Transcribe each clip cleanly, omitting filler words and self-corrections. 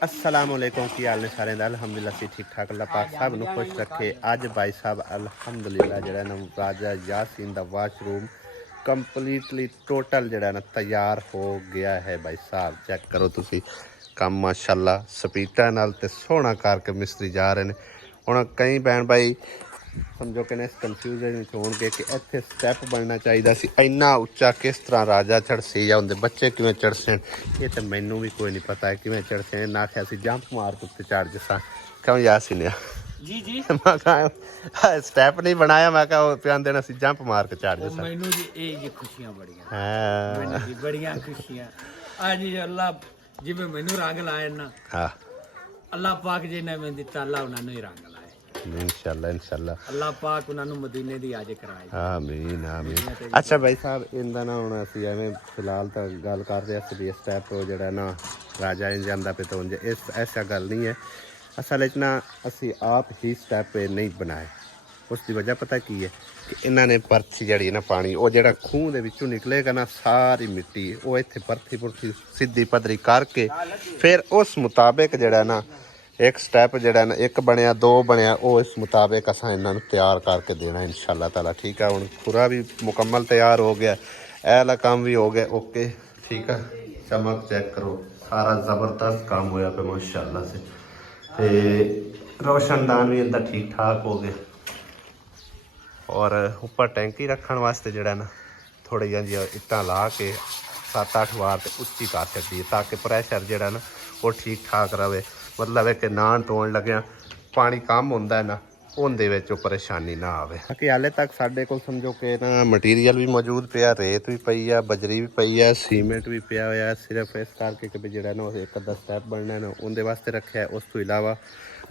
असलामुअलैकुम की हाल ने सारे दा अलहमदुलिल्लाह से ठीक ठाक अल्लाह पाक सब नु खुश रखे। अज भाई साहब अलहमदुलिल्लाह जड़ा ना राजा यासीन दा वाशरूम कंप्लीटली टोटल जड़ा ना तैयार हो गया है। भाई साहब चेक करो तुसी काम माशाल्लाह स्पीडा नाल ते सोहना करके मिस्त्री जा रहे हैं। हुण कई भैन भाई समझो कि इस कन्फ्यूजन होणगे कि इत्थे स्टैप बनना चाहिए सी, इन्ना उच्चा किस तरह राजा चढ़से या उनके बच्चे किवें चढ़से ये तो मैनू भी कोई नहीं पता है किवें चढ़से ना। आख्या सी जंप मार के उत्ते चढ़ जसा क्यों यासीन जी जी मैं कहा स्टैप नहीं बनाया, मैं कहा प्यान देना सी जंप मार के चढ़ जसा। मैनू जी ये खुशियां बड़ियां हाँ जी बड़ियां खुशियां आज अल्लाह जिवें मैनू रंग लाए ना हाँ अल्लाह पाक जी ने मैं दिता अल्लाह उन्होंने ही रंग लाए इंशाल्लाह इंशाल्लाह अल्लाह पाक उन्होंने मदीने दी आज कराए। आमीन आमीन। अच्छा भाई साहब इनका ना हुण असीं एवें फिलहाल तो गल कर रहे सी भी स्टैप जिहड़ा ना राजा इंज जांदा पे तो इस ऐसा गल नहीं है। असल च ना असीं आप ही स्टैप नहीं बनाए। उसकी वजह पता की है कि इन्होंने परथी जी ना पानी वो जो खूह के विचों निकलेगा ना सारी मिट्टी वो इत्थे परथी पुरथी सीधी पदरी करके फिर उस मुताबिक जड़ा ना एक स्टैप जड़ा ना एक बनया दो बनया वो इस मुताबिक असा इन्हों तैयार करके देना इंशाल्लाह ताला। ठीक है हुण पूरा भी मुकम्मल तैयार हो गया, ए वाला काम भी हो गया ओके। ठीक है चमक चेक करो सारा ज़बरदस्त काम होया पे माशाल्लाह से। ते रोशनदान भी अंदर ठीक ठाक हो गए और उपर टैंकी रखने वास्ते जड़ा ना थोड़ी जी इट्टां ला के 7-8 वार तो उच्ची कर छड्डी ताकि प्रैशर जड़ा ना वो ठीक ठाक रहे। मतलब है कि नान टोन लग्या पानी कम होंदा है ना उनदे विच परेशानी ना आवे। बाकी हाले तक साडे कोल समझो कि ना मटीरियल भी मौजूद पिया, रेत भी पई है, बजरी भी पई है, सीमेंट भी पिया होया। सिर्फ इस करके कि भी जड़ा ना एक अद्धा स्टैप बनना है ना उनदे वास्ते रखा है। उस तो इलावा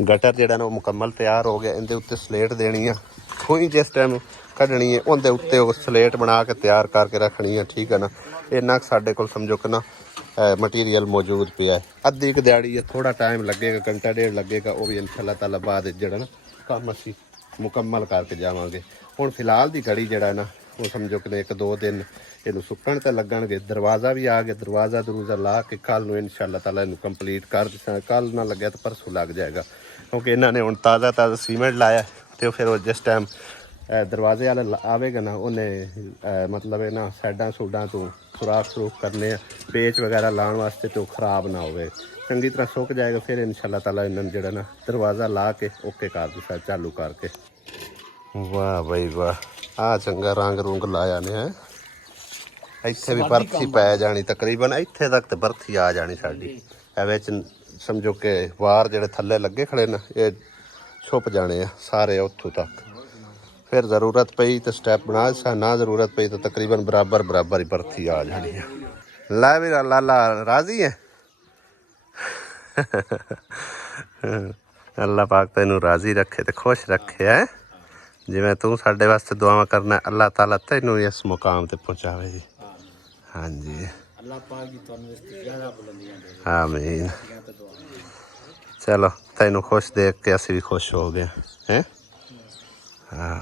गटर जड़ा ना मुकम्मल तैयार हो गया, इनके उत्ते स्लेट देनी है खूही जिस टाइम कढ़नी है उनके उत्ते वो स्लेट बना के तैयार करके रखनी है। ठीक है ना इन्ना साडे कोल समझो कि ना मटीरियल मौजूद पिया है। अद्धी क दिहाड़ी है थोड़ा टाइम लगेगा घंटा डेढ़ लगेगा वो भी इंशाल्लाह ताला बाद जड़ा ना काम असी मुकम्मल करके जावांगे। हुण फिलहाल की घड़ी जड़ा ना वो समझो कि 1-2 दिन इनू सुकण ते लगणगे। दरवाज़ा भी आ गया, दरवाज़ा दरूजा ला के कल नूं इंशाल्लाह ताला इनू कंप्लीट कर दिसां। कल ना लग्या तो परसों लग जाएगा क्योंकि इन्होंने हुण ताज़ा सीमेंट लाया तो फिर वो जिस टाइम दरवाजे वाला आवेगा ना उन्हें मतलब है ना साइडा सूडा तो सुराख सुरूख करने पेच वगैरह लाने वास्ते तो खराब ना हो चंगी तरह सुक जाएगा। फिर इंशाल्लाह ताला इन्होंने जड़ा ना दरवाज़ा ला के ओके कर दिता चालू करके। वाह भाई वाह आ चंगा रंग रूंग लाया ने है। इत्थे भी बरथी पै जानी तकरीबन इत्थे तक तो बरथी आ जानी साडी विच समझो कि वार जेडे थल्ले लगे खड़े ना ये छुप जाने सारे उत्थों तक। फिर ज़रूरत पई तो स्टैप बना सा, ना ज़रूरत पई तो तकरीबन बराबर बराबर ही बरथी आ जानी है। लै भी लाला राजी है अल्लाह पाक तेनू राजी रखे तो खुश रखे है जिवें तू साडे वास्ते दुआवां करना अल्लाह ताला तेनू इस मुकाम ते पहुँचावे जी। हाँ जी अल्लाह पाक जी तुहानू इस ते ज़्यादा बुलंदियां दे। आमीन। चलो तेनू खुश देख के असी भी खुश हो गए हैं। हाँ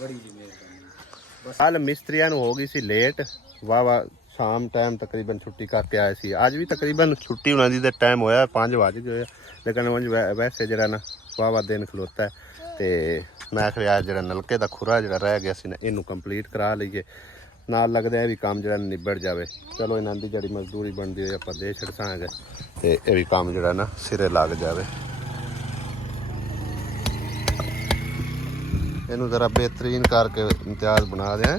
बड़ी जी मेहरबानी। कल मिस्त्रियां नूं हो गई सी लेट वाह वाह शाम टाइम तकरीबन छुट्टी करके आए सी। अज भी तकरीबन छुट्टी उन्होंने दे टाइम होया 5 बज गए लेकिन उंज वैसे जरा ना वाह वाह दिन खलोता है तो मैं आखिर आज जरा नलके का खुरा जरा रह गया सी ना इनू कंप्लीट करा लीए नाल लगता है भी काम जरा निबड़ जाए। चलो इन्हों की जी मजदूरी बनती है आप दे छड़सांगे तो यह भी काम जरा ना सिरे लग जाए। इनू ज़रा बेहतरीन करके इम्तियाज़ बना दें।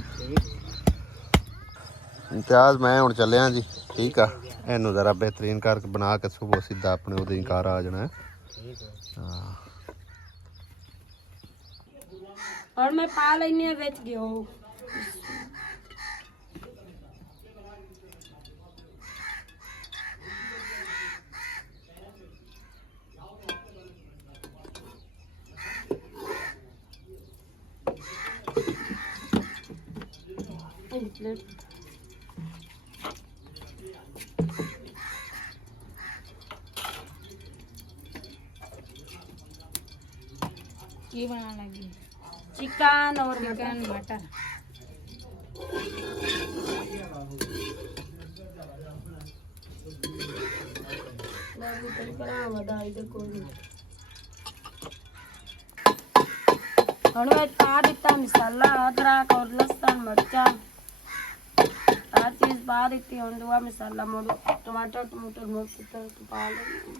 इम्तियाज़ मैं हुण चलिया जी ठीक है इनू ज़रा बेहतरीन करके बना के सुबह सीधा अपने उदय घर आ जाना है। हाँ और मैं पा लेने बेच गया हूँ। ये बना लगी चिकन और मटर। मैं भी तेरी करा वधाई दे कोई ਹੁਣ ਵਿੱਚ ਪਾ ਦਿੱਤਾ ਮਸਾਲਾ ਅਦਰਕ ਔਰ ਲਸਣ ਮਿਰਚਾਂ ਹਰ ਚੀਜ਼ ਪਾ ਦਿੱਤੀ ਹੁਣ ਦੁਆ ਮਸਾਲਾ ਮੋੜ ਟਮਾਟਰ ਮਿਰਚ ਤੇ ਪਾ ਲੈਣੀ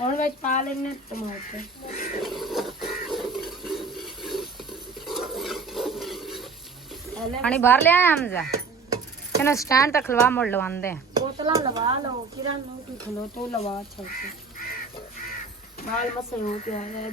ਹੁਣ ਵਿੱਚ ਪਾ ਲੈਣੇ ਟਮਾਟਰ पानी भर ले आए हमसे कहना स्टैंड तक खलवा मोड़ लवांदे बोतला लगा लो किरण नो की खलो तो लवा अच्छा से बाल मसे हो गया है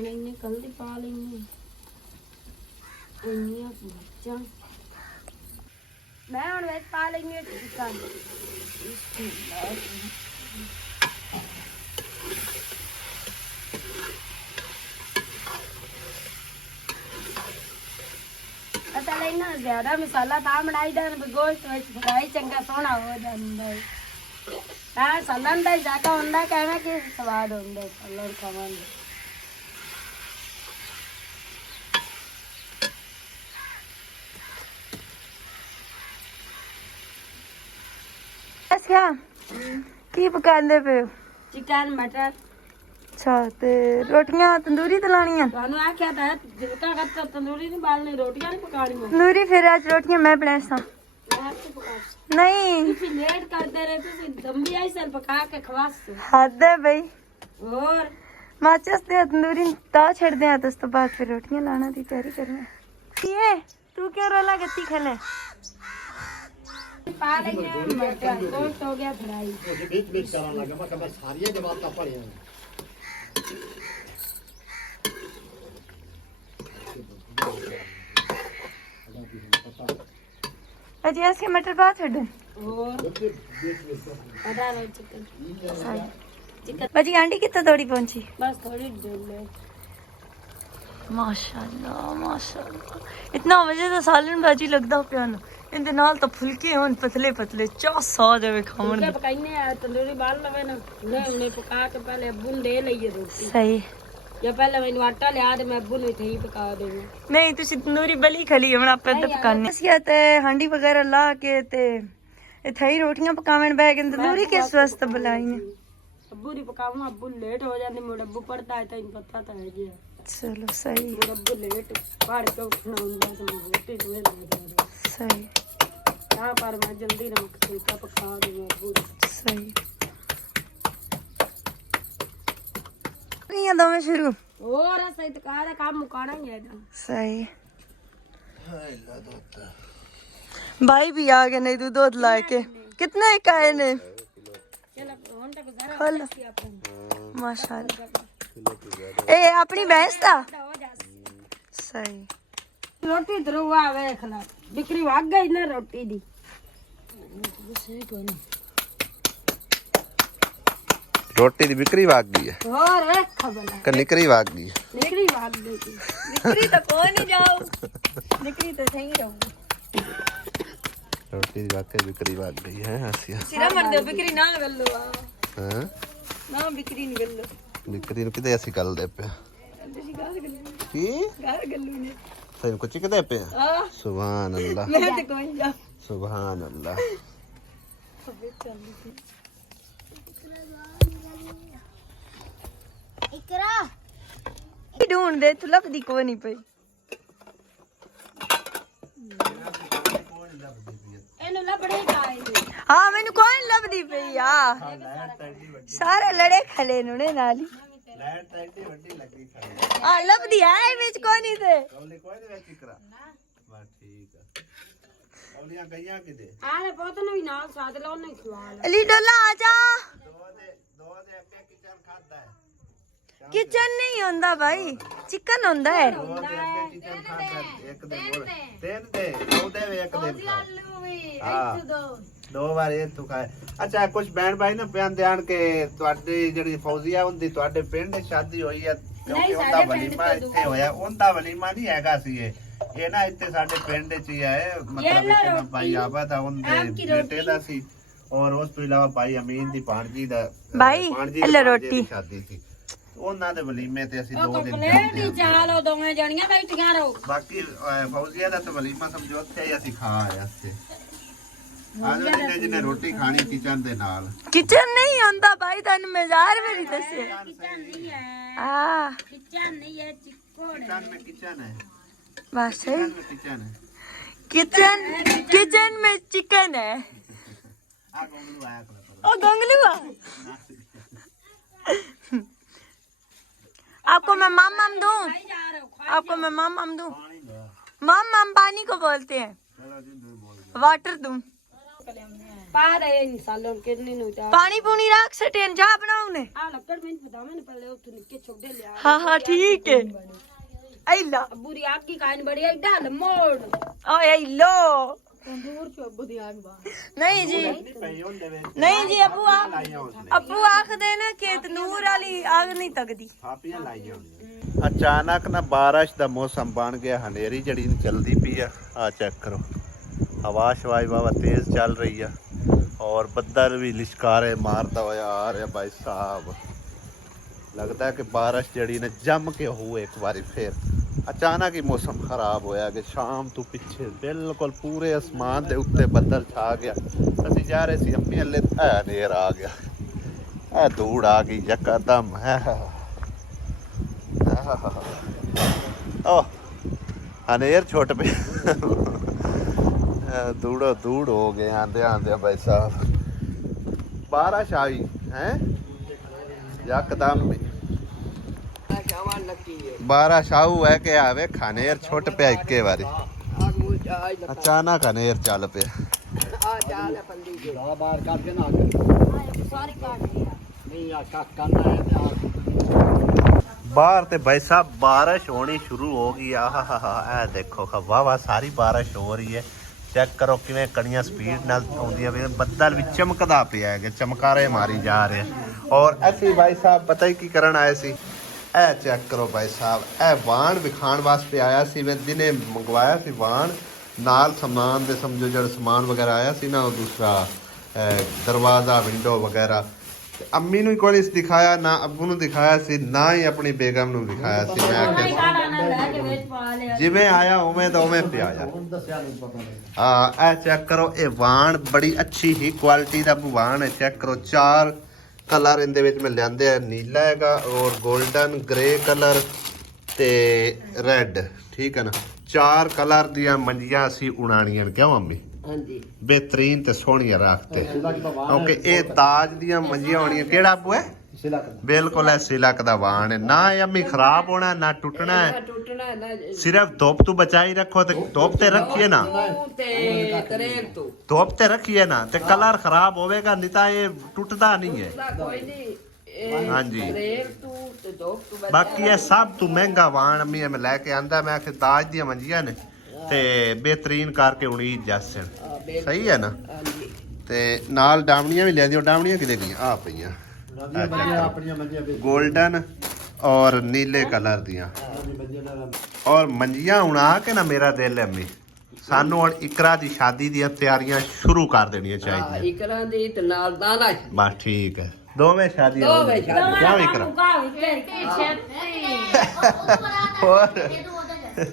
इन्हें कल्दी पा लेंगे मिर्चा मैं और वेज पा लेंगे चिकन पता लेना ज्यादा मसाला था बनाई देन गोश्त विच फ्राई चंगा सोहना हो जांदा है सलन दा जाका हुंदा कहना कि स्वाद हुंदा सलन खावांगे क्या की पकांदे पे चिकन मटर अच्छा ते रोटियां तंदूरी ते लानियां ਤੁਹਾਨੂੰ ਆਖਿਆ ਤਾਂ ਜਿਲਕਾ ਕਰਤਾ ਤੰਦੂਰੀ ਨਹੀਂ ਬਾਲਣੀ ਰੋਟੀਆਂ ਨਹੀਂ ਪਕਾਣੀਆਂ तंदूरी फिर आज रोटियां मैं बनाई सा ਮੈਂ ਤੇ ਪਕਾ नहीं ਤੁਸੀਂ ਲੇਟ ਕਰਦੇ ਰਹੇ ਤੁਸੀਂ ਦੰਬੀ ਆਈ ਸਰ ਪਕਾ ਕੇ ਖਵਾਸੋ हद है भाई ਹੋਰ माचिस दे तंदूरी ता छड़ दे तो उस तो बाद फिर रोटियां लाना दी तैयारी करना ये तू क्या रोला गत्ती खेले पा लेंगे मटर गोश्त हो गया फ्राई बीच बीच करने लगा मैं कब सारियां जवाब का पड़े अजी इसके मटर बात छड़ दे और पता लो चिकन बजी आंटी कितना दौड़ी पहुंची बस थोड़ी देर ले माशाल्लाह माशाल्लाह इतना मजे ਦਾ ਸਾਲਨ ਬਾਜੀ ਲੱਗਦਾ ਪਿਆ ਨਾ ਇਹਦੇ ਨਾਲ ਤਾਂ ਫੁਲਕੇ ਹੋਣ ਪਤਲੇ ਪਤਲੇ ਚਾਹ ਸਾ ਜਾਵੇ ਖਾਣ के पकाइने आ तंदूरी बाल लवे ना उन्हें पका के पहले अब्बू ने दे लइए रोटी ਸਹੀ या पहले मैंने आटा लिया दे मैं अब्बू ने थे ही पका देंगे ਨਹੀਂ ਤੁਸੀਂ ਤੰਦੂਰੀ ਬਲੀ ਖਲੀ ਹੁਣ ਆਪੇ ਤੇ ਪਕਾਣੇ ਅਸੀਂ ਤੇ ਹਾਂਡੀ ਵਗੈਰਾ ਲਾ ਕੇ ਤੇ ਇੱਥੇ ਹੀ ਰੋਟੀਆਂ ਪਕਾਵਣ ਬੈ ਕੇ ਤੰਦੂਰੀ ਕਿਸ ਵਾਸਤੇ ਬੁਲਾਈ ਨੇ अब्बू नहीं पकाऊं अब्बू लेट हो जाने मोड़ अब्बू पड़ता है तो इन पता तो है जी चलो सही मोड़ अब्बू लेट पहाड़ के उठना ਹੁੰਦਾ से रोटी तो ले जा सही हां पर मैं जल्दी नमक फुल्का पका दूंगा अब्बू सही किया दो में शुरू और सही तो कहा काम मुकाना ही है एकदम सही भाई भी आ गए नहीं दूध ला के कितना एक आए ने चलो फोन तक गुजारा खोल किया अपन माशाल्लाह ए अपनी भैंस था हो जा सही रोटी धरुआ वेख ला बिक्री भाग गई ना रोटी दी ਰੋਟੀ ਦੀ ਵਿਕਰੀ ਵਗ ਗਈ ਹੈ और वेख खबला ਕਿ ਨਿਕਰੀ ਵਗ ਗਈ ਹੈ बिक्री भाग गई थी निकरी तो कोई नहीं जाओ निकरी तो सही रहूं ਰੋਟੀ ਦੀ ਵਾਕਈ ਵਿਕਰੀ ਵਗ ਗਈ ਹੈ ਆਸੀਆ सिरा मर दो बिक्री ना गल्लो ਹਾਂ ना बिक्री नहीं गल्लो ਵਿਕਰੀ ਨੂੰ ਕਿਤੇ ਅਸੀਂ ਗੱਲ ਦੇ ਪਿਆ ਕੀ घर गल्लू ने ਤੈਨੂੰ ਕੁਝ ਕਿਤੇ ਪਿਆ आ ਸੁਭਾਨ ਅੱਲਾਹ मैं तो कोई जा ਸੁਭਾਨ ਅੱਲਾਹ ढूंढ दे तू लभदी कोई नहीं पई ਇਹਨੂੰ ਲੱਭੜੇ ਕਾਏ हाँ मैनू कोई नहीं लभदी पई आ सारे लड़े खले नुने नाली ਲਾਈਟ ਤਾਂ ਇੱਡੀ ਵੱਡੀ ਲੱਗੀ ਖੜੀ ਆ ਲੱਭਦੀ ਹੈ ਵਿੱਚ ਕੋਈ ਨਹੀਂ ਤੇ ਕੌਲੀ ਕੋਈ ਦੇ ਵਿੱਚ ਕਰਾ ਬਸ ਠੀਕ ਆ ਕੌਲੀਆਂ ਗਈਆਂ ਕਿਤੇ ਆਲੇ ਪੁੱਤ ਨੂੰ ਵੀ ਨਾਲ ਸਾਥ ਲਓ ਨਹੀਂ ਖਵਾ ਲੈ ਅਲੀ ਡੋਲਾ ਆ ਜਾ ਦੋ ਦੇ ਅੱਗੇ ਕਿਚਨ ਖਾਦਾ ਹੈ ਕਿਚਨ ਨਹੀਂ ਹੁੰਦਾ ਭਾਈ ਚਿਕਨ ਹੁੰਦਾ ਹੈ ਦੋ ਦੇ ਅੱਗੇ ਕਿਚਨ ਖਾਦਾ ਇੱਕ ਦੇ ਬੋਲ ਤਿੰਨ ਦੇ ਦੋ ਦੇ ਇੱਕ ਦੇ ਹਾਂ ਦੋ ਵਾਰ ਇਹ ਤੂੰ ਖਾਏ ਅੱਛਾ ਕੁਝ ਭੈਣ ਭਾਈ ਨਾ ਬਿਆਨ ਦੇਣ ਕਿ ਤੁਹਾਡੀ ਜਿਹੜੀ ਫੌਜ਼ੀਆ ਹੁੰਦੀ ਤੁਹਾਡੇ ਪਿੰਡ ਸ਼ਾਦੀ ਹੋਈ ਹੈ ਕਿਉਂਕਿ ਉਹਦਾ ਵਲੀਮਾ ਇੱਥੇ ਹੋਇਆ ਉਹਦਾ ਵਲੀਮਾ ਨਹੀਂ ਹੈਗਾ ਸੀ ਇਹ ਨਾ ਇੱਥੇ ਸਾਡੇ ਪਿੰਡ 'ਚ ਹੀ ਹੈ ਮਤਲਬ ਕਿ ਭਾਈ ਆਬਾ ਦਾ ਉਹਦੇ ਬੇਟੇ ਦਾ ਸੀ ਔਰ ਉਸ ਤੋਂ ਇਲਾਵਾ ਭਾਈ ਅਮੀਨ ਦੀ ਭਾਣਜੀ ਦਾ ਭਾਈ, ਭਾਣਜੀ ਲੈ ਦੀ ਰੋਟੀ। ਸ਼ਾਦੀ ਸੀ ਉਹਨਾਂ ਦੇ ਵਲੀਮੇ ਤੇ ਅਸੀਂ 2 ਦਿਨ ਪਲੇਟ ਹੀ ਚਾਲੋ ਦੋਵੇਂ ਜਣੀਆਂ ਬੈਠੀਆਂ ਰਹੋ ਬਾਕੀ ਫੌਜ਼ੀਆ ਦਾ ਤਾਂ ਵਲੀਮਾ ਸਮਝੋ ਉੱਥੇ ਹੀ ਅਸੀਂ ਖਾ ਆਏ ਅਸੀਂ ਆਜ ਜਿਹਨੇ ਰੋਟੀ ਖਾਣੀ ਕਿਚਨ ਦੇ ਨਾਲ ਕਿਚਨ ਨਹੀਂ ਹੁੰਦਾ ਭਾਈ ਤੁਹਾਨੂੰ ਮਜ਼ਾਰ ਵੀ ਨਹੀਂ ਦੱਸੇ किचन नहीं है ਆ किचन नहीं है चिक्कोड़ है किचन है बस है किचन है किचन में चिकन है आ गोंगलू आया करो ओ गंगलुआ आपको मैं माम दूं जा रहे हो आपको मैं माम दूं पानी दो माम पानी को बोलते हैं चलो जी दूर बोल वाटर दूं पा रहे इन सालों कितनी नु जा पानी पूनी रख सटे जा बनाऊ ने आ लकड़ में पता मैंने पहले उठ निके छोड़ दे लिया हाँ हाँ ठीक है ऐला बुरी आग की कान बड़ी है डाल मोड़ ओ ऐलो दूर छो बुरी आग बा नहीं जी नहीं जी अबू आख देना कि तंदूर वाली आग नहीं तकदी ਥਾਪੀਆਂ ਲਾਈਆਂ ਹੁੰਦੀਆਂ ਅਚਾਨਕ ਨਾ ਬਾਰਿਸ਼ ਦਾ ਮੌਸਮ ਬਣ ਗਿਆ ਹਨੇਰੀ ਜਿਹੜੀ ਚਲਦੀ ਪਈ ਆ ਚੈੱਕ ਕਰੋ ਹਵਾ ਸ਼ਵਾਈ ਬਾਵਾ ਤੇਜ਼ ਚੱਲ ਰਹੀ ਆ ਔਰ ਬੱਦਲ ਵੀ ਲਿਸ਼ਕਾਰੇ ਮਾਰਦਾ ਹੋਇਆ ਆ ਰਿਹਾ ਭਾਈ ਸਾਹਿਬ लगता है कि बारिश जड़ी ने जम के हो एक बार फिर अचानक ही मौसम खराब होया कि शाम तो पिछे बिल्कुल पूरे आसमान के उत्ते बदल छा गया असी जा रहे सी अम्मी हले हनेर आ गया ए धूड़ आ गई यकदम है ओ हनेर छोट पे धूड़ो धूड़ हो गए आंदे आंदे भाई साहब बारिश आई है यकदम बारिश आऊ है कि आवे खनेर छुट पे इक्के बारी अचानक खनेर चल पे बाहर काट के ना सारी काट दिया नहीं आ करना है बाहर ते भाई साहब बारिश होनी शुरू हो गई आ देखो वाह सारी बारिश हो रही है चेक करो किवें कड़ियां स्पीड नाल आउंदियां वे बदल भी चमकदा पिया है चमकारे मारी जा रहे हैं और ऐसे भाई साहब पता ही की करन आए सी ए चेक करो भाई साहब ए वाण विखाण वास्ते आया सी मैं दिने मंगवाया सी वाण नाल सामान दे समझो जो सामान वगैरह आया सी ना दूसरा दरवाजा विंडो वगैरह अम्मी ਨੂੰ ਕੋਈ ਨਹੀਂ ਦਿਖਾਇਆ ਨਾ ਅੱਬੂ ਨੂੰ ਦਿਖਾਇਆ ਸੀ ਨਾ ਹੀ ਆਪਣੀ ਬੇਗਮ ਨੂੰ ਦਿਖਾਇਆ ਸੀ ਮੈਂ ਆਖਿਆ ਜਿਵੇਂ ਆਇਆ ਉਵੇਂ ਦਾ ਉਵੇਂ ਪਿਆ ਜਾ ਇਹ ਚੈੱਕ ਕਰੋ ਇਹ ਵਾਣ ਬੜੀ ਅੱਛੀ ਹੀ ਕੁਆਲਿਟੀ ਦਾ ਵਾਣ ਹੈ ਚੈੱਕ ਕਰੋ 4 ਕਲਰ ਇਹਦੇ ਵਿੱਚ ਮੈਂ ਲਿਆਂਦੇ ਆ ਨੀਲਾ ਹੈਗਾ ਔਰ 골ਡਨ ਗ੍ਰੇ ਕਲਰ ਤੇ ਰੈੱਡ ਠੀਕ ਹੈ ਨਾ 4 ਕਲਰ ਦੀਆਂ ਮੰਜੀਆਂ ਅਸੀਂ ਉਣਾਣੀਆਂ ਕਿਉਂ ਅੰਮੀ ਹਾਂਜੀ बेहतरीन ते सोहनियां रखते क्योंकि ये ताज दियां मंजियां होनियां केड़ा अबू है बिल्कुल है सिलक दा वाण है ना ये अम्मी खराब होना ना टूटना है टूटना है ना सिर्फ धुप तो बचाई रखो ते धुप ते रखिए ना धुप ते रखिए ना ते कलर खराब होवेगा नहीं तो ये टूटदा नहीं है हाँ जी बाकी ये सब तू महंगा वाण अम्मी मैं लैके आंदा मैं आखे ताज दियां मंजियां ने ਤੇ ਬਿਹਤਰੀਨ ਕਰਕੇ ਉਣੀਦ ਜੈਸਨ ਸਹੀ ਹੈ ਨਾ ਤੇ ਨਾਲ ਡਾਵਣੀਆਂ ਵੀ ਲੈ ਦਿਓ ਡਾਵਣੀਆਂ ਕਿਦੇ ਗਈਆਂ ਆ ਪਈਆਂ ਆਪਣੀਆਂ ਮੰਜੀਆਂ 골ਡਨ ਔਰ ਨੀਲੇ ਕਲਰ ਦੀਆਂ ਔਰ ਮੰਜੀਆਂ ਉਣਾ ਕੇ ਨਾ ਮੇਰਾ ਦਿਲ ਹੈ ਅੰਮੀ ਸਾਨੂੰ ਹੁਣ ਇਕਰਾ ਦੀ ਸ਼ਾਦੀ ਦੀਆਂ ਤਿਆਰੀਆਂ ਸ਼ੁਰੂ ਕਰ ਦੇਣੀਆਂ ਚਾਹੀਦੀਆਂ ਇਕਰਾਂ ਦੀ ਤੇ ਨਾਲ ਦਾਣਾ ਬਸ ਠੀਕ ਹੈ ਦੋਵੇਂ ਸ਼ਾਦੀਆਂ ਕਿਉਂ ਇਕਰਾ ਹੋਰ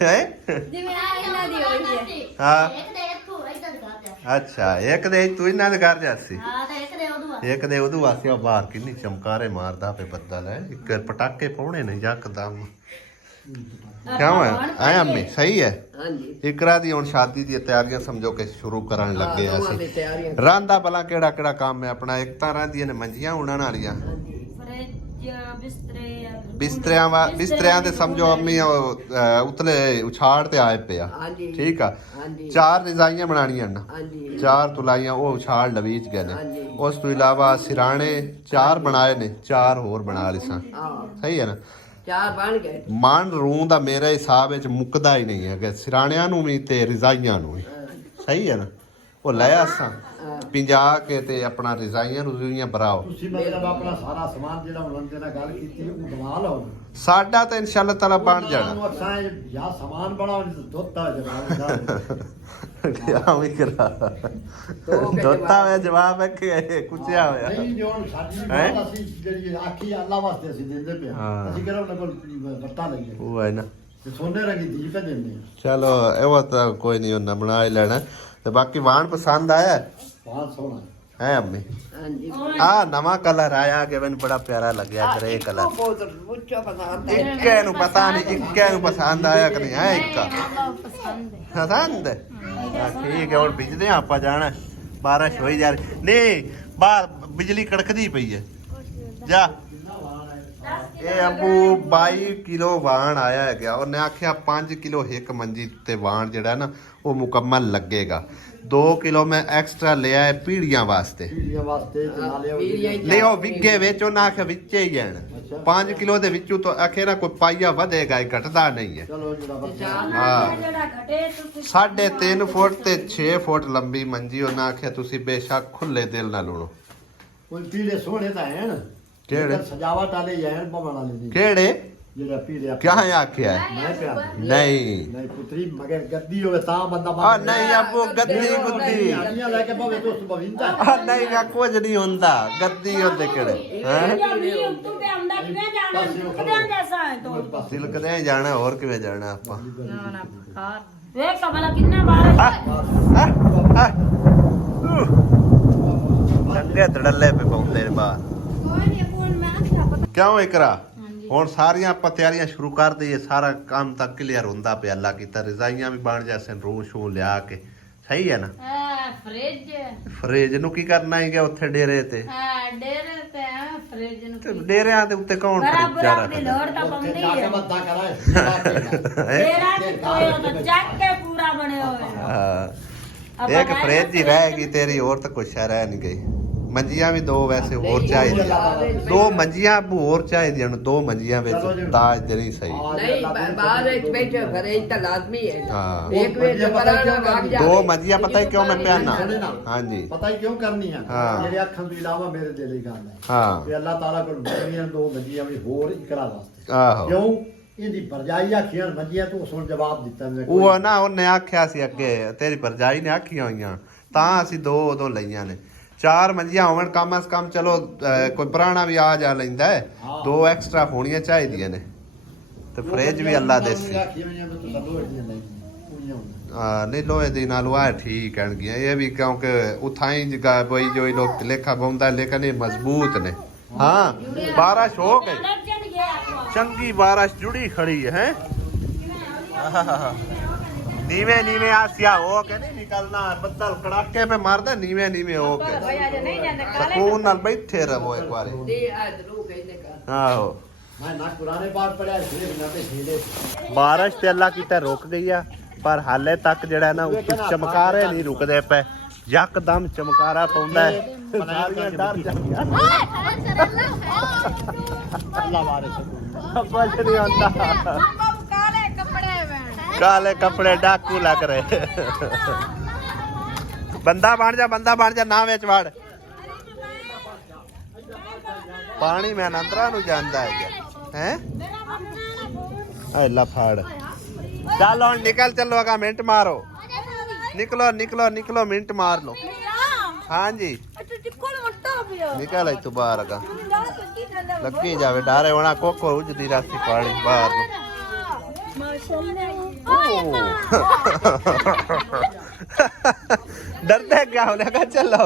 ਹੈ ਜਿਵੇਂ ਆ ਇਹਨਾਂ ਦੀ ਹੋਈ ਹੈ ਹਾਂ ਇੱਕ ਦੇ ਇੱਥੋਂ ਇੱਧਰ ਕਰਦਾ ਅੱਛਾ ਇੱਕ ਦੇ ਤੂੰ ਇਹਨਾਂ ਦੇ ਘਰ ਜਾਸੀ ਹਾਂ ਤੇ ਇੱਕ ਦੇ ਉਹਦੇ ਵਾਸਤੇ ਉਹ ਬਾਹਰ ਕਿੰਨੀ ਚਮਕਾਰੇ ਮਾਰਦਾ ਪੇ ਬੱਦਲ ਹੈ ਇੱਕ ਪਟਾਕੇ ਪਾਉਣੇ ਨੇ ਯਕਦਮ ਕਿਉਂ ਹੈ ਆਇਆ ਅੰਮੀ ਸਹੀ ਹੈ ਹਾਂਜੀ ਇਕਰਾ ਦੀ ਹੁਣ ਸ਼ਾਦੀ ਦੀ ਤਿਆਰੀਆਂ ਸਮਝੋ ਕਿ ਸ਼ੁਰੂ ਕਰਨ ਲੱਗੇ ਆ ਅਸੀਂ ਤਿਆਰੀਆਂ ਰਾਂਦਾ ਭਲਾ ਕਿਹੜਾ ਕੰਮ ਹੈ ਆਪਣਾ ਇੱਕ ਤਾਂ ਰਾਂਦੀਆਂ ਨੇ ਮੰਜੀਆਂ ਉਣਨ ਵਾਲੀਆਂ ਫਰਿੱਜ ਬਿਸਤਰੇ ਬਿਸਤਰਿਆਂ ਦੇ ਸਮਝੋ ਅੰਮੀ ਉਤਲੇ ਉਛਾੜ ਤੇ ਆਏ ਪਿਆ ਹਾਂਜੀ ਠੀਕ ਆ ਹਾਂਜੀ 4 ਰਜ਼ਾਈਆਂ ਬਣਾਣੀਆਂ ਨਾ ਹਾਂਜੀ 4 ਤੁਲਾਈਆਂ ਉਹ ਉਛਾੜ ਲਵੀਚ ਗਏ ਨੇ ਹਾਂਜੀ। ਉਸ ਤੋਂ ਇਲਾਵਾ ਸਿਰਾਣੇ 4 ਬਣਾਏ ਨੇ 4 ਹੋਰ ਬਣਾ ਲਿਸਾਂ ਹਾਂ ਸਹੀ ਹੈ ਨਾ 4 ਬਣ ਗਏ ਮਨ ਰੂੰ ਦਾ ਮੇਰੇ ਹਿਸਾਬ ਵਿੱਚ ਮੁੱਕਦਾ ਹੀ ਨਹੀਂ ਹੈਗਾ ਸਿਰਾਣਿਆਂ ਨੂੰ ਵੀ ਤੇ ਰਜ਼ਾਈਆਂ ਨੂੰ ਵੀ ਸਹੀ ਹੈ ਨਾ ਉਹ ਲੈ ਆਸਾਂ ਪਿੰਜਾ ਕੇ ਤੇ ਆਪਣਾ ਰਜ਼ਾਈਆਂ ਰੁਜ਼ੀਆਂ ਭਰਾਓ ਤੁਸੀਂ ਮਤਲਬ ਆਪਣਾ ਸਾਰਾ ਸਮਾਨ ਜਿਹੜਾ ਹੁਣ ਦੇ ਨਾਲ ਗੱਲ ਕੀਤੀ ਉਹ ਦਵਾ ਲਓ ਸਾਡਾ ਤਾਂ ਇਨਸ਼ਾਅੱਲਾ ਤਾਲਾ ਬਣ ਜਾਣਾ ਉਹਨੂੰ ਅਕਸਾਂ ਜਾਂ ਸਮਾਨ ਬਣਾਓ ਨਹੀਂ ਦੋਤਾ ਜਵਾਬ ਕਿਆ ਵੀ ਕਰਾ ਦੋਤਾ ਵੇ ਜਵਾਬ ਹੈ ਕਿ ਕੁਛਿਆ ਹੋਇਆ ਨਹੀਂ ਜੋ ਸਾਡੀ ਹੈਂ? ਬਾਤ ਅਸੀਂ ਜਿਹੜੀ ਆਖੀ ਅੱਲਾ ਵਾਸਤੇ ਅਸੀਂ ਦਿੰਦੇ ਪਿਆ ਹਾਂ। ਅਸੀਂ ਕਿਹੜਾ ਉਹਨਾਂ ਕੋਲ ਵਰਤਾ ਲਈਏ ਉਹ ਹੈ ਨਾ ਤੇ ਸੋਨੇ ਰੰਗੀ ਦੀਪ ਦਿੰਦੇ ਆ ਚਲੋ ਇਹ ਤਾਂ ਕੋਈ ਨਹੀਂ ਉਹਨਾਂ ਬਣਾ ਹੀ ਲੈਣਾ ਤੇ ਬਾਕੀ ਵਾਣ ਪਸੰਦ ਆਇਆ ਬਹੁਤ ਸੋਹਣਾ ਹੈ ਅੰਮੀ ਹਾਂਜੀ ਆ ਨਵਾਂ ਕਲਰ ਆਇਆ ਕਿ ਮੈਨੂੰ ਬੜਾ ਪਿਆਰਾ ਲੱਗਿਆ ਗ੍ਰੇ ਕਲਰ ਬਹੁਤ ਉੱਚਾ ਪਸੰਦ ਹੈ ਇੱਕੇ ਨੂੰ ਪਤਾ ਨਹੀਂ ਇੱਕੇ ਨੂੰ ਪਸੰਦ ਆਇਆ ਕਿ ਨਹੀਂ ਹੈ ਇੱਕਾ ਪਸੰਦ ਹੈ ਪਸੰਦ ਹੈ ਹਾਂ, ਠੀਕ ਹੈ ਹੁਣ ਭਿਜਦੇ ਹਾਂ ਆਪਾਂ ਜਾਣਾ ਬਾਰਿਸ਼ ਹੋਈ ਜਾ ਰਹੀ ਨਹੀਂ ਬਾਹਰ ਬਿਜਲੀ ਕੜਕਦੀ ਪਈ ਹੈ ਜਾ ਇਹ ਅੰਬੂ 22 ਕਿਲੋ ਵਾਣ ਆਇਆ ਹੈਗਾ ਉਹਨੇ ਆਖਿਆ 5 ਕਿਲੋ ਇੱਕ ਮੰਜੀ ਤੇ ਵਾਣ ਜਿਹੜਾ ਨਾ ਉਹ ਮੁਕੰਮਲ ਲੱਗੇਗਾ 2 ਕਿਲੋ ਮੈਂ ਐਕਸਟਰਾ ਲਿਆ ਹੈ ਪੀੜੀਆਂ ਵਾਸਤੇ ਪੀੜੀਆਂ ਵਾਸਤੇ ਤੇ ਨਾਲੇ ਉਹ ਨਹੀਂ ਉਹ ਵਿੱਗੇ ਵਿੱਚ ਉਹਨਾਂ ਆਖਿਆ ਵਿੱਚੇ ਹੀ ਜਾਣ 5 ਕਿਲੋ ਦੇ ਵਿੱਚੋਂ ਤਾਂ ਆਖੇ ਨਾ ਕੋਈ ਪਾਈਆ ਵਧੇਗਾ ਇਹ ਘਟਦਾ ਨਹੀਂ ਹੈ ਚਲੋ ਜਿਹੜਾ ਬੱਚਾ ਹਾਂ ਜਿਹੜਾ ਘਟੇ ਤੁਸੀਂ 3.5 ਫੁੱਟ ਤੇ 6 ਫੁੱਟ ਲੰਬੀ ਮੰਜੀ ਉਹਨਾਂ ਆਖਿਆ ਤੁਸੀਂ ਬੇਸ਼ੱਕ ਖੁੱਲੇ ਦਿਲ ਨਾਲ ਲੁਣੋ ਕੋਈ ਪੀੜੇ ਸੋਹਣੇ ਤਾਂ ਹਨ ਕਿਹੜੇ? ਜੇਕਰ ਸਜਾਵਟ ਵਾਲੇ ਜੈਨ ਭਵਨ ਵਾਲੇ ਨਹੀਂ ਕਿਹੜੇ ਜਿਹੜਾ ਪੀੜੇ ਕਿਆ ਆਖਿਆ ਹੈ? ਮੈਂ ਪਿਆ ਨਹੀਂ ਨਹੀਂ ਪੁੱਤਰੀ ਮਗਰ ਗੱਦੀ ਹੋਵੇ ਤਾਂ ਬੰਦਾ ਆ ਨਹੀਂ ਆਪੋ ਗੱਦੀ ਗੁੱਦੀ ਆੜੀਆਂ ਲੈ ਕੇ ਭਾਵੇਂ ਦੋਸਤ ਬਵਿੰਦਾ ਆ ਨਹੀਂ ਆ ਕੁਝ ਨਹੀਂ ਹੁੰਦਾ ਗੱਦੀ ਹੁੰਦੇ ਕਿਹੜੇ ਹੈ ਤੂੰ ਤੇ ਆਂਦਾ ਕਿਵੇਂ ਜਾਣਾ ਕਿਵੇਂ ਜੈਸਾ ਹੈ ਤੂੰ ਸਿਲਕਦੇ ਜਾਣਾ ਹੋਰ ਕਿਵੇਂ ਜਾਣਾ ਆਪਾਂ ਵੇਖ ਕਮਲਾ ਕਿੰਨਾ ਬਾਰ ਚੰਗੇ ਧੜੱਲੇ ਪੇ ਪਾਉਂਦੇ ਨੇ ਬਾਹਰ ਕਿਉਂ ਇਕਰਾ ਹੁਣ ਸਾਰੀਆਂ ਆਪਾਂ ਤਿਆਰੀਆਂ ਸ਼ੁਰੂ ਕਰ ਦਈਏ ਸਾਰਾ ਕੰਮ ਤਾਂ ਕਲੀਅਰ ਹੁੰਦਾ ਪਿਆ ਅੱਲਾ ਕੀਤਾ ਰਜ਼ਾਈਆਂ ਵੀ ਬਣ ਜਾਸਨ ਰੂਹ ਸ਼ੂ ਲਿਆ ਕੇ ਸਹੀ ਹੈ ਨਾ ਫ੍ਰਿਜ ਫ੍ਰਿਜ ਨੂੰ ਕੀ ਕਰਨਾ ਹੈਗਾ ਉੱਥੇ ਡੇਰੇ ਤੇ ਡੇਰੇ ਤੇ ਫ੍ਰਿਜ ਨੂੰ ਤੇ ਡੇਰਿਆਂ ਦੇ ਉੱਤੇ ਕੌਣ ਬਰਾਬਰ ਫ੍ਰਿਜ ਆਪਣੀ ਲੋੜ ਤਾਂ ਪੰਦੀ ਜਾ ਕੇ ਹੈ ਮੱਦਾ ਕਰਾਏ ਡੇਰਾ ਤੇ ਤੋਇਆ ਤਾਂ ਚੱਕ ਕੇ ਪੂਰਾ ਬਣਿਆ ਹੋਇਆ ਹਾਂ ਇੱਕ ਫ੍ਰਿਜ ਹੀ ਰਹੇਗੀ ਤੇਰੀ ਹੋਰ ਤਾਂ ਕੁਛ ਰਹਿ ਨਹੀਂ ਗਈ ਮੰਜੀਆਂ ਵੀ 2 ਵੈਸੇ ਹੋਰ ਚਾਹੀਦੀਆਂ 2 ਮੰਜੀਆਂ ਹੋਰ ਚਾਹੀਦੀਆਂ ਨੇ 2 ਮੰਜੀਆਂ ਵਿੱਚ ਤਾਜ ਦੇ ਨਹੀਂ ਸਹੀ ਨਹੀਂ ਬਾਹਰ ਵਿੱਚ ਬੈਠੇ ਘਰੇ ਤਾਂ ਲਾਜ਼ਮੀ ਹੈ ਹਾਂ ਇੱਕ ਵੇ ਜਬਰਾਨਾ ਭਾਗ ਜਾ 2 ਮੰਜੀਆਂ ਪਤਾ ਹੀ ਕਿਉਂ ਮੈਂ ਪਿਆਨਾ ਹਾਂਜੀ ਪਤਾ ਹੀ ਕਿਉਂ ਕਰਨੀ ਆ ਹਾਂ। ਜਿਹੜੇ ਅੱਖਾਂ ਤੋਂ ਇਲਾਵਾ ਮੇਰੇ ਦਿਲ ਦੀ ਗੱਲ ਹੈ ਹਾਂ ਤੇ ਅੱਲਾਹ ਤਾਲਾ ਕੋਲ ਮੰਗੀਆਂ 2 ਮੰਜੀਆਂ ਵੀ ਹੋਰ ਇਕਰਾ ਵਾਸਤੇ ਆਹੋ ਕਿਉਂ ਇਹਦੀ ਪਰਜਾਈ ਆਖੀਆਂ ਮੰਜੀਆਂ ਤੋਂ ਉਸ ਨੂੰ ਜਵਾਬ ਦਿੱਤਾ ਮੈਂ ਉਹ ਨਾ ਉਹਨੇ ਆਖਿਆ ਸੀ ਅੱਗੇ ਤੇਰੀ ਭਰਜਾਈ ਨੇ ਆਖੀਆਂ ਹੋਈਆਂ ਤਾਂ ਅਸੀਂ 2 ਉਦੋਂ ਲਈਆਂ ਨੇ 4 ਮੰਜੀਆਂ ਹੋਣ ਕਮ ਸ ਕਮ ਚਲੋ ਕੋਈ ਪੁਰਾਣਾ ਵੀ ਆ ਜਾ ਲੈਂਦਾ ਹੈ 2 ਐਕਸਟਰਾ ਹੋਣੀਆਂ ਚਾਹੀਦੀਆਂ ਨੇ ਤੇ ਫ੍ਰਿਜ ਵੀ ਅੱਲਾ ਦੇਸੀ ਨਹੀਂ ਲੋਹੇ ਦੀ ਨਾਲ ਉਹ ਠੀਕ ਕਹਿਣਗੀਆਂ ਇਹ ਵੀ ਕਿਉਂਕਿ ਉਥਾਈ ਜਗਾ ਬਈ ਜੋ ਲੋਕ ਲੇਖਾ ਗਾਉਂਦਾ ਲੇਕਿਨ ਇਹ ਮਜ਼ਬੂਤ ਨੇ ਹਾਂ ਬਾਰਿਸ਼ ਹੋ ਗਈ ਚੰਗੀ ਬਾਰਿਸ਼ ਜੁੜੀ ਖੜੀ ਹੈ नीवे नीवे आसिया हो के नहीं निकलना बदल कड़ाके पे मारदा नीवे नीवे हो के सुकून नाल बैठे रहो एक बार आहो मैं ना कुरान पाक पढ़ा सिर्फ ना पे झेले बारिश ते अल्लाह की रुक गई है पर हाले तक जेड़ा ना चमकारे नहीं रुकदे पे यकदम चमकारा पौंदा है सारियां डर जांदियां अल्लाह वारे कुछ नहीं होता काले कपड़े डाकू लग रहे बंदा बन जा ना विच वड़ पानी मैं अंदरा नु जांदा है ला फाड़ चल हुन निकल चलो अगा मिनट मारो निकलो निकलो निकलो मिनट मार लो हाँ जी निकल तू बाहर अगा लगी जावे डारे होना कोको उजदी रासी पानी बाहर नु डरते क्या होने का चलो